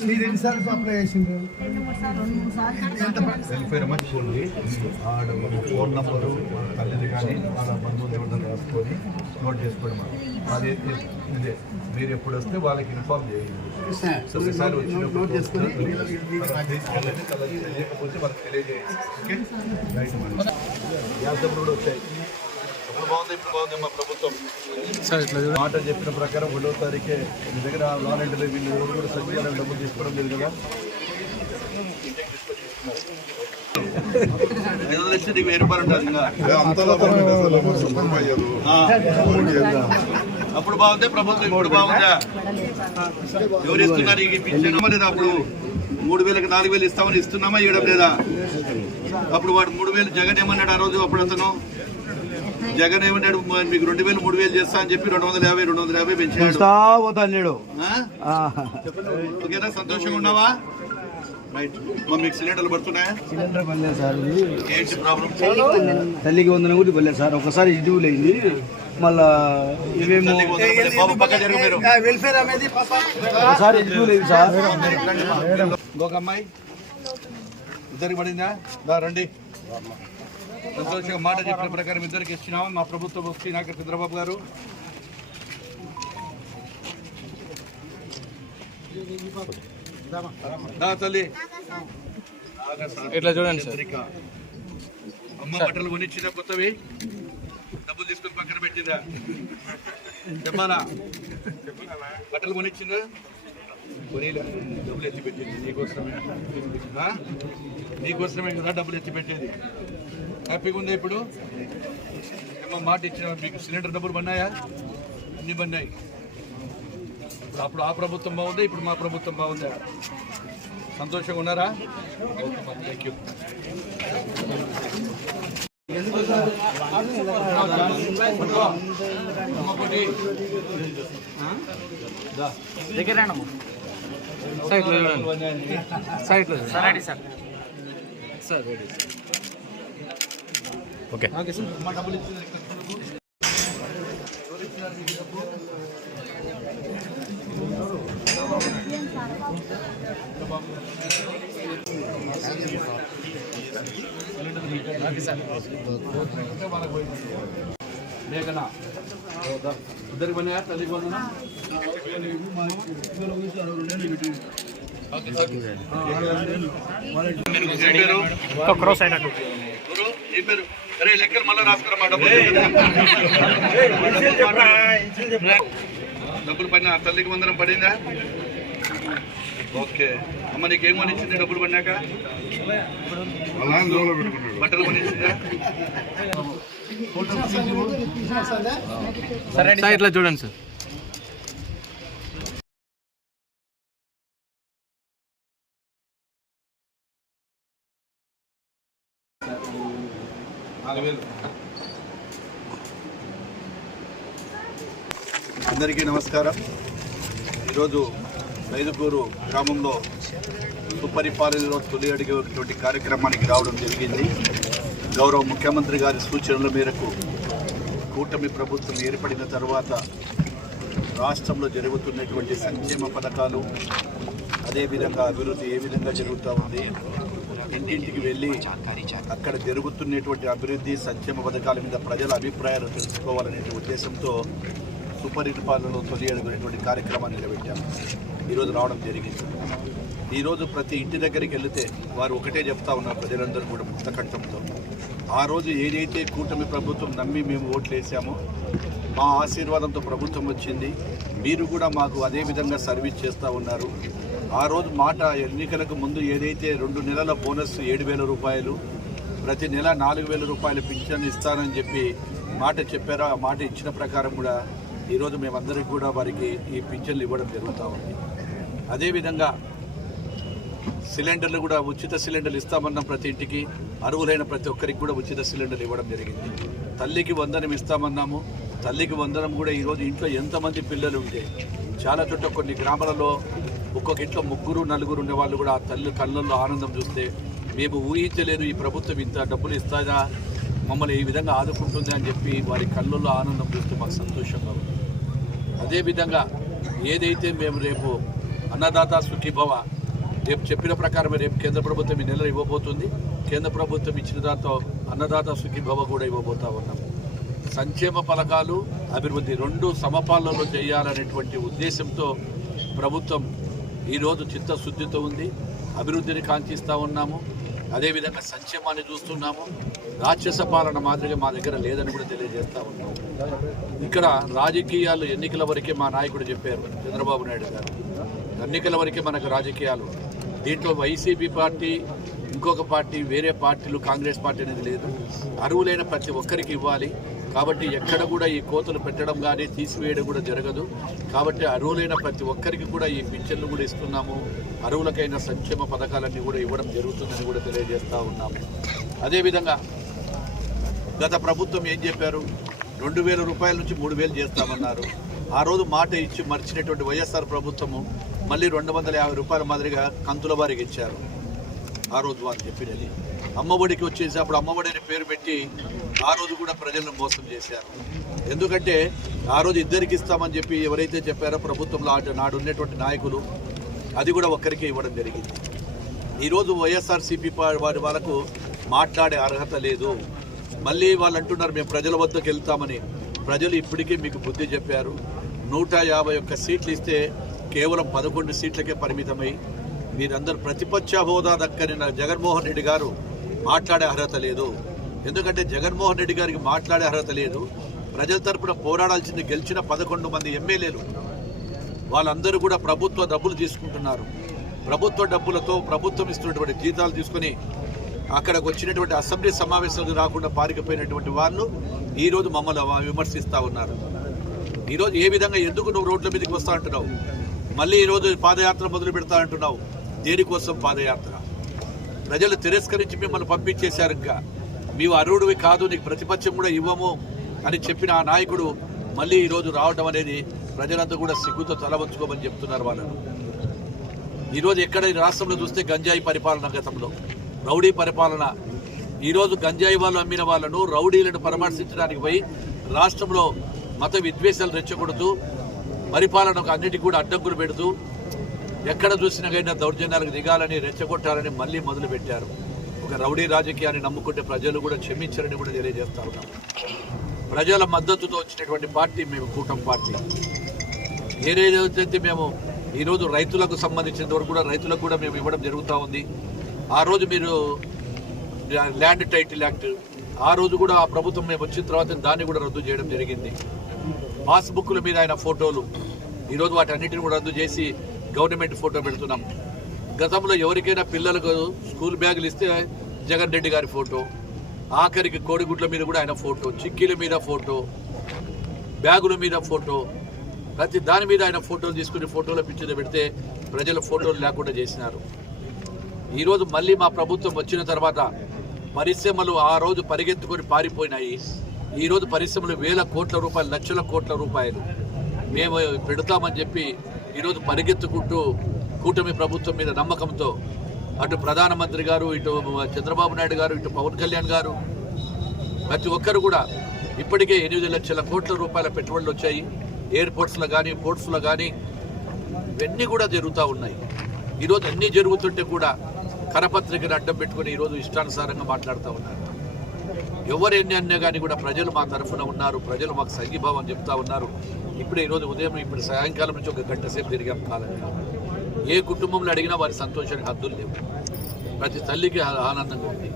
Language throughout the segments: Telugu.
మీరు ఆడ ఫోన్ నంబరు వాళ్ళ తల్లిది కానీ వాళ్ళ బంధువులు ఎవరిని రాసుకొని నోట్ చేసుకోవడం అది ఇదే మీరు ఎప్పుడు వస్తే వాళ్ళకి ఇన్ఫార్మ్ చేయండి సో ఈసారి వచ్చినప్పుడు తీసుకెళ్ళండి. తెలియకపోతే వాళ్ళకి తెలియజేయండి ఓకే రైట్ మేడం గ్యాస్ డబ్బులు కూడా వచ్చాయి అప్పుడు బాగుంది ఇప్పుడు బాగుంది మా ప్రభుత్వం. మాట చెప్పిన ప్రకారం ఒకటో తారీఖే మీ దగ్గర వాలంటీర్లు వీళ్ళు ఎవరు కూడా సచివాలయం డబ్బులు తీసుకోవడం లేదు కదా? ఐదు వందలు ఇస్తే నీకు వెయ్యి రూపాయలు ఉంటుంది ఇంకా ఆ. అప్పుడు బాగుంది ప్రభుత్వం ఇప్పుడు బాగుందా? ఎవరు ఇస్తున్నారు ఈ పింఛన్? లేదా అప్పుడు? మూడు వేలకు నాలుగు వేలు ఇస్తామని ఇస్తున్నామా? ఇవ్వడం లేదా? అప్పుడు వాడు మూడు వేలు జగన్ ఏమన్నాడు ఆ రోజు అప్పుడు అతను? జగన్ ఏమన్నాడు "మ- మీకు రెండు వేలు మూడు వేలు చేస్తా అని చెప్పి రెండు వందల యాభై రెండు వందల యాభై పెంచాడు? ఓకేనా సంతోషంగా ఉన్నావా మీకు సిలిండర్లు పడుతున్నాయా సిలిండర్ పడలేదు సార్ ఇది ఏంటి ప్రాబ్లం తల్లికి వందన కూడా పడలేదు సార్ ఒకసారి ఇది లేని మళ్ళా ఇవేమో వెల్ఫేర్ అనేది ఒకసారి ఇది లేదు సార్ ఇంకొక అమ్మాయి ఇద్దరికి పడిందా రండి సంతోషంగా మాట చెప్పిన ప్రకారం ఇద్దరికి ఇచ్చినాము. మా ప్రభుత్వం వచ్చి నాయకుడు చంద్రబాబు గారు. తల్లి. ఇట్లా చూడండి సార్. అమ్మ బట్టలు కొనిచ్చిందా కొత్తవి. డబ్బులు తీసుకుని పక్కన పెట్టిందా? చెప్పాలా? బట్టలు కొనిచ్చిందా కొనిలే. డబ్బులు ఎత్తి పెట్టింది నీకోసమే? నీకోసమే కదా డబ్బులు ఎత్తి పెట్టేది. హ్యాపీగా ఉందా ఇప్పుడు? ఏమో మాట ఇచ్చిన మీకు సిలిండర్ డబ్బులు పడినాయా? అన్ని పడినాయి. ఇప్పుడు అప్పుడు ఆ ప్రభుత్వం బాగుందా? ఇప్పుడు మా ప్రభుత్వం బాగుందా? సంతోషంగా ఉన్నారా? థ్యాంక్ యూ దగ్గర సైట్లో సైట్లో sir ready sir. Sir ready okay okay. మేఘనా ఇద్దరికి పని తల్లికి వందనా క్రాస్ అయినట్టు గురు ఏం పేరు? అరే లెక్కలు మళ్ళీ రాసుకురా మా డబ్బులు డబ్బులు పడిన తల్లికి వందనం పడిందా? ఓకే. అమ్మ నీకేం కొనిచ్చింది డబ్బులు పడినాక? బట్టలు కొనిచ్చిందా? సార్ రెడీ సార్ ఇట్లా చూడండి సార్. అందరికీ నమస్కారం. ఈరోజు రైతుకూరు గ్రామంలో సుపరిపాలనలో తొలి అడిగేటువంటి కార్యక్రమానికి రావడం జరిగింది. గౌరవ ముఖ్యమంత్రి గారి సూచనల మేరకు కూటమి ప్రభుత్వం ఏర్పడిన తర్వాత రాష్ట్రంలో జరుగుతున్నటువంటి సంక్షేమ పథకాలు అదేవిధంగా అభివృద్ధి ఏ విధంగా జరుగుతూ ఉంది ఇంటింటికి వెళ్ళి అక్కడ జరుగుతున్నటువంటి అభివృద్ధి సంక్షేమ పథకాల మీద ప్రజల అభిప్రాయాలు తెలుసుకోవాలనే ఉద్దేశంతో సుపరిపాలనలో తొలి అడుగునేటువంటి కార్యక్రమాన్ని నిలబెట్టాము ఈరోజు రావడం జరిగింది. ఈరోజు ప్రతి ఇంటి దగ్గరికి వెళితే వారు ఒకటే చెప్తా ఉన్నారు ప్రజలందరూ కూడా ముక్తకంఠంతో ఆ రోజు ఏదైతే కూటమి ప్రభుత్వం నమ్మి మేము ఓట్లు వేసామో మా ఆశీర్వాదంతో ప్రభుత్వం వచ్చింది. మీరు కూడా మాకు అదే విధంగా సర్వీస్ చేస్తూ ఉన్నారు. ఆ రోజు మాట ఎన్నికలకు ముందు ఏదైతే రెండు నెలల బోనస్ ఏడు వేల రూపాయలు ప్రతి నెల నాలుగు వేల రూపాయలు పింఛన్ ఇస్తానని చెప్పి మాట చెప్పారో ఆ మాట ఇచ్చిన ప్రకారం కూడా ఈరోజు మేమందరికీ కూడా వారికి ఈ పింఛన్లు ఇవ్వడం జరుగుతూ ఉంది. అదేవిధంగా సిలిండర్లు కూడా ఉచిత సిలిండర్లు ఇస్తామన్నాం ప్రతి ఇంటికి అర్హులైన ప్రతి ఒక్కరికి కూడా ఉచిత సిలిండర్లు ఇవ్వడం జరిగింది. తల్లికి వందనం ఇస్తామన్నాము. తల్లికి వందనం కూడా ఈరోజు ఇంట్లో ఎంతమంది పిల్లలు ఉంటే చాలా చోట్ల కొన్ని గ్రామాలలో ఒక్కొక్క ఇంట్లో ముగ్గురు నలుగురు ఉండే వాళ్ళు కూడా ఆ తల్లి కళ్ళల్లో ఆనందం చూస్తే మేము ఊహించలేరు ఈ ప్రభుత్వం ఇంత డబ్బులు ఇస్తాదా మమ్మల్ని ఈ విధంగా ఆదుకుంటుంది అని చెప్పి వారి కళ్ళల్లో ఆనందం చూస్తే మాకు సంతోషంగా ఉంది. అదేవిధంగా ఏదైతే మేము రేపు అన్నదాత సుఖీభవ రేపు చెప్పిన ప్రకారమే రేపు కేంద్ర ప్రభుత్వం ఈ నెల ఇవ్వబోతుంది. కేంద్ర ప్రభుత్వం ఇచ్చిన దాంతో అన్నదాత సుఖీభవ కూడా ఇవ్వబోతా ఉన్నాం. సంక్షేమ పథకాలు అభివృద్ధి రెండు సమపాలనలో చేయాలనేటువంటి ఉద్దేశంతో ప్రభుత్వం ఈరోజు చిత్తశుద్ధితో ఉంది అభివృద్ధిని కాంక్షిస్తూ ఉన్నాము అదేవిధంగా సంక్షేమాన్ని చూస్తున్నాము. రాక్షస పాలన మాదిరిగా మా దగ్గర లేదని కూడా తెలియజేస్తూ ఉన్నాము. ఇక్కడ రాజకీయాలు ఎన్నికల వరకే మా నాయకుడు చెప్పారు చంద్రబాబు నాయుడు గారు. ఎన్నికల వరకే మనకు రాజకీయాలు. దీంట్లో వైసీపీ పార్టీ ఇంకొక పార్టీ వేరే పార్టీలు కాంగ్రెస్ పార్టీ అనేది లేదు. అరువులైన ప్రతి ఒక్కరికి ఇవ్వాలి. కాబట్టి ఎక్కడ కూడా ఈ కోతలు పెట్టడం కానీ తీసివేయడం కూడా జరగదు. కాబట్టి అరువులైన ప్రతి ఒక్కరికి కూడా ఈ పింఛన్లు కూడా ఇస్తున్నాము. అరువులకైన సంక్షేమ పథకాలన్నీ కూడా ఇవ్వడం జరుగుతుందని కూడా తెలియజేస్తా ఉన్నాము. అదేవిధంగా గత ప్రభుత్వం ఏం చెప్పారు? రెండు వేల రూపాయల నుంచి మూడు వేలు చేస్తామన్నారు. ఆ రోజు మాట ఇచ్చి మర్చినటువంటి వైఎస్ఆర్ ప్రభుత్వము మళ్ళీ రెండు వందల యాభై రూపాయల మాదిరిగా కంతుల వారికి ఇచ్చారు. ఆ రోజు వారు చెప్పినది. అమ్మఒడికి వచ్చేసి అప్పుడు అమ్మఒడి అనే పేరు పెట్టి ఆ రోజు కూడా ప్రజలను మోసం చేశారు. ఎందుకంటే ఆ రోజు ఇద్దరికి ఇస్తామని చెప్పి ఎవరైతే చెప్పారో ప్రభుత్వంలో నాడు ఉన్నటువంటి నాయకులు అది కూడా ఒక్కరికే ఇవ్వడం జరిగింది. ఈరోజు వైఎస్ఆర్సీపీ వారి వాళ్ళకు మాట్లాడే అర్హత లేదు. మళ్ళీ వాళ్ళు అంటున్నారు మేము ప్రజల వద్దకు వెళ్తామని. ప్రజలు ఇప్పటికే మీకు బుద్ధి చెప్పారు. నూట యాభై ఒక్క సీట్లు ఇస్తే కేవలం పదకొండు సీట్లకే పరిమితమై మీరందరూ ప్రతిపక్ష హోదా దక్కని జగన్మోహన్ రెడ్డి గారు మాట్లాడే అర్హత లేదు. ఎందుకంటే జగన్మోహన్ రెడ్డి గారికి మాట్లాడే అర్హత లేదు. ప్రజల తరపున పోరాడాల్సింది గెలిచిన పదకొండు మంది ఎమ్మెల్యేలు. వాళ్ళందరూ కూడా ప్రభుత్వ డబ్బులు తీసుకుంటున్నారు. ప్రభుత్వ డబ్బులతో ప్రభుత్వం ఇస్తున్నటువంటి జీతాలు తీసుకొని అక్కడికి వచ్చినటువంటి అసెంబ్లీ సమావేశాలకు రాకుండా పారిపోయినటువంటి వాళ్ళు ఈరోజు మమ్మల్ని విమర్శిస్తూ ఉన్నారు. ఈరోజు ఏ విధంగా ఎందుకు నువ్వు రోడ్ల మీదకి వస్తా అంటున్నావు? మళ్ళీ ఈరోజు పాదయాత్ర మొదలు పెడతా అంటున్నావు. దేనికోసం పాదయాత్ర? ప్రజలు తిరస్కరించి మిమ్మల్ని పంపించేశారు ఇంకా. నీవు అర్హుడివి కాదు నీకు ప్రతిపక్షం కూడా ఇవ్వము అని చెప్పిన ఆ నాయకుడు మళ్ళీ ఈరోజు రావడం అనేది ప్రజలంతా కూడా సిగ్గుతో తలవంచుకోమని చెప్తున్నారు వాళ్ళను. ఈరోజు ఎక్కడ రాష్ట్రంలో చూస్తే గంజాయి పరిపాలన గతంలో రౌడీ పరిపాలన. ఈరోజు గంజాయి వాళ్ళు అమ్మిన వాళ్ళను రౌడీలను పరామర్శించడానికి పోయి రాష్ట్రంలో మత విద్వేషాలు రెచ్చగొడుతూ పరిపాలనకు అన్నిటికీ కూడా అడ్డంకులు పెడుతూ ఎక్కడ చూసినా కానీ దౌర్జన్యాలకు దిగాలని రెచ్చగొట్టాలని మళ్ళీ మొదలుపెట్టారు. ఒక రౌడీ రాజకీయాన్ని నమ్ముకుంటే ప్రజలు కూడా క్షమించారని కూడా తెలియజేస్తా ఉన్నాం. ప్రజల మద్దతుతో వచ్చినటువంటి పార్టీ మేము కూటమి పార్టీ. ఏదైతే మేము ఈరోజు రైతులకు సంబంధించినంత వరకు కూడా రైతులకు కూడా మేము ఇవ్వడం జరుగుతూ ఉంది. ఆ రోజు మీరు ల్యాండ్ టైటిల్ యాక్ట్ ఆ రోజు కూడా ఆ ప్రభుత్వం మేము వచ్చిన తర్వాత దాన్ని కూడా రద్దు చేయడం జరిగింది. పాస్బుక్ల మీద ఆయన ఫోటోలు. ఈరోజు వాటి అన్నిటిని కూడా రద్దు చేసి గవర్నమెంట్ ఫోటో పెడుతున్నాం. గతంలో ఎవరికైనా పిల్లలకు స్కూల్ బ్యాగులు ఇస్తే జగన్ రెడ్డి గారి ఫోటో ఆఖరికి కోడిగుడ్ల మీద కూడా ఆయన ఫోటో చిక్కీల మీద ఫోటో బ్యాగుల మీద ఫోటో ప్రతి దాని మీద ఆయన ఫోటోలు తీసుకుని ఫోటోల పిక్చర్ పెడితే ప్రజల ఫోటోలు లేకుండా చేసినారు. ఈరోజు మళ్ళీ మా ప్రభుత్వం వచ్చిన తర్వాత పరిశ్రమలు ఆ రోజు పరిగెత్తుకొని పారిపోయినాయి. ఈరోజు పరిశ్రమలు వేల కోట్ల రూపాయలు లక్షల కోట్ల రూపాయలు. మేము పెడతామని చెప్పి ఈరోజు పరిగెత్తుకుంటూ కూటమి ప్రభుత్వం మీద నమ్మకంతో అటు ప్రధానమంత్రి గారు ఇటు చంద్రబాబు నాయుడు గారు ఇటు పవన్ కళ్యాణ్ గారు ప్రతి ఒక్కరు కూడా ఇప్పటికే ఎనిమిది లక్షల కోట్ల రూపాయల పెట్టుబడులు వచ్చాయి. ఎయిర్పోర్ట్స్లో కానీ పోర్ట్స్లో కానీ ఇవన్నీ కూడా జరుగుతూ ఉన్నాయి. ఈరోజు అన్నీ జరుగుతుంటే కూడా కరపత్రికను అడ్డం పెట్టుకుని ఈరోజు ఇష్టానుసారంగా మాట్లాడుతూ ఉన్నారు. ఎవరు ఎన్ని అన్నా కానీ కూడా ప్రజలు మా తరఫున ఉన్నారు. ప్రజలు మాకు సంఘీభావం చెప్తా ఉన్నారు. ఇప్పుడే ఈరోజు ఉదయం ఇప్పుడు సాయంకాలం నుంచి ఒక గంట సేపు తిరిగాం కాలంలో ఏ కుటుంబంలో అడిగినా వారి సంతోషానికి హద్దులు లేవు. ప్రతి తల్లికి ఆనందంగా ఉంది.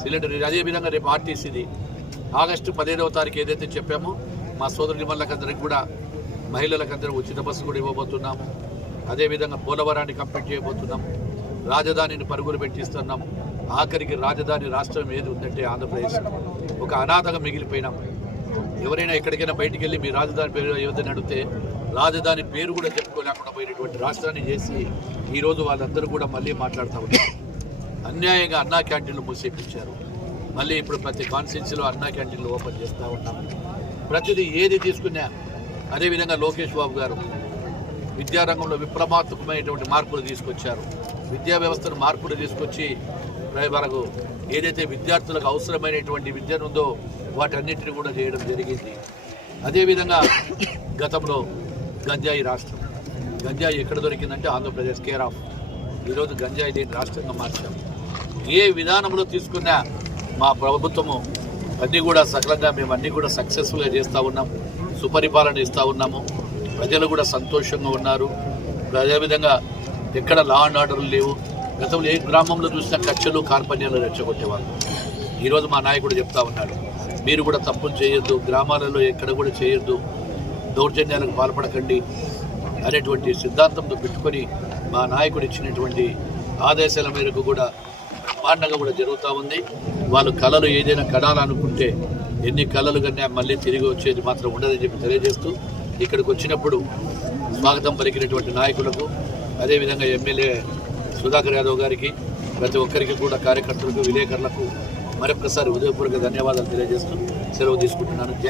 సిలిండర్ అదేవిధంగా రేపు ఆర్టీసీది ఆగస్టు పదిహేదవ తారీఖు ఏదైతే చెప్పామో మా సోదరుని వాళ్ళకందరికి కూడా మహిళలకందరూ ఉచిత బస్సు కూడా ఇవ్వబోతున్నాము. అదేవిధంగా పోలవరాన్ని కంప్లీట్ చేయబోతున్నాం రాజధానిని పరుగులు పెట్టిస్తున్నాం ఆఖరికి రాజధాని రాష్ట్రం ఏది ఉందంటే ఆంధ్రప్రదేశ్. ఒక అనాథగా మిగిలిపోయినాం. ఎవరైనా ఎక్కడికైనా బయటికి వెళ్ళి మీ రాజధాని పేరు ఏదని అడిగితే రాజధాని పేరు కూడా చెప్పుకోలేకుండా పోయినటువంటి రాష్ట్రాన్ని చేసి ఈరోజు వాళ్ళందరూ కూడా మళ్ళీ మాట్లాడుతూ ఉన్నారు. అన్యాయంగా అన్నా క్యాంటీన్లు మూసేపించారు. మళ్ళీ ఇప్పుడు ప్రతి కాన్స్టిట్యూన్సీలో అన్నా క్యాంటీన్లు ఓపెన్ చేస్తూ ఉన్నాం. ప్రతిదీ ఏది తీసుకున్నా అదేవిధంగా లోకేష్ బాబు గారు విద్యారంగంలో విప్లవాత్మకమైనటువంటి మార్పులు తీసుకొచ్చారు. విద్యా వ్యవస్థను మార్పులు తీసుకొచ్చి వరకు ఏదైతే విద్యార్థులకు అవసరమైనటువంటి విద్యను ఉందో వాటన్నిటిని కూడా చేయడం జరిగింది. అదేవిధంగా గతంలో గంజాయి రాష్ట్రం. గంజాయి ఎక్కడ దొరికిందంటే ఆంధ్రప్రదేశ్ కేర్ ఆఫ్ ఈరోజు గంజాయి లేని రాష్ట్రంగా మార్చాం. ఏ విధానంలో తీసుకున్నా మా ప్రభుత్వము అన్నీ కూడా సకలంగా మేము అన్నీ కూడా సక్సెస్ఫుల్గా చేస్తూ ఉన్నాం. సుపరిపాలన ఇస్తూ ఉన్నాము. ప్రజలు కూడా సంతోషంగా ఉన్నారు. అదేవిధంగా ఎక్కడ లా అండ్ ఆర్డర్లు లేవు. గతంలో ఏ గ్రామంలో చూసినా కక్షలు కార్పణ్యాలు రెచ్చగొట్టేవాళ్ళు. ఈరోజు మా నాయకుడు చెప్తా ఉన్నాడు. మీరు కూడా తప్పులు చేయొద్దు. గ్రామాలలో ఎక్కడ కూడా చేయొద్దు. దౌర్జన్యాలకు పాల్పడకండి అనేటువంటి సిద్ధాంతంతో పెట్టుకొని మా నాయకుడు ఇచ్చినటువంటి ఆదేశాల మేరకు కూడా బ్రహ్మాండంగా కూడా జరుగుతూ ఉంది. వాళ్ళు కళలు ఏదైనా కడాలనుకుంటే ఎన్ని కళలు కన్నా మళ్ళీ తిరిగి వచ్చేది మాత్రం ఉండదని చెప్పి తెలియజేస్తూ ఇక్కడికి వచ్చినప్పుడు స్వాగతం పలికినటువంటి నాయకులకు అదేవిధంగా ఎమ్మెల్యే సుధాకర్ యాదవ్ గారికి ప్రతి ఒక్కరికి కూడా కార్యకర్తలకు విలేకరులకు మరొకసారి ఉదయపూర్వక ధన్యవాదాలు తెలియజేస్తూ సెలవు తీసుకుంటున్నాను. జై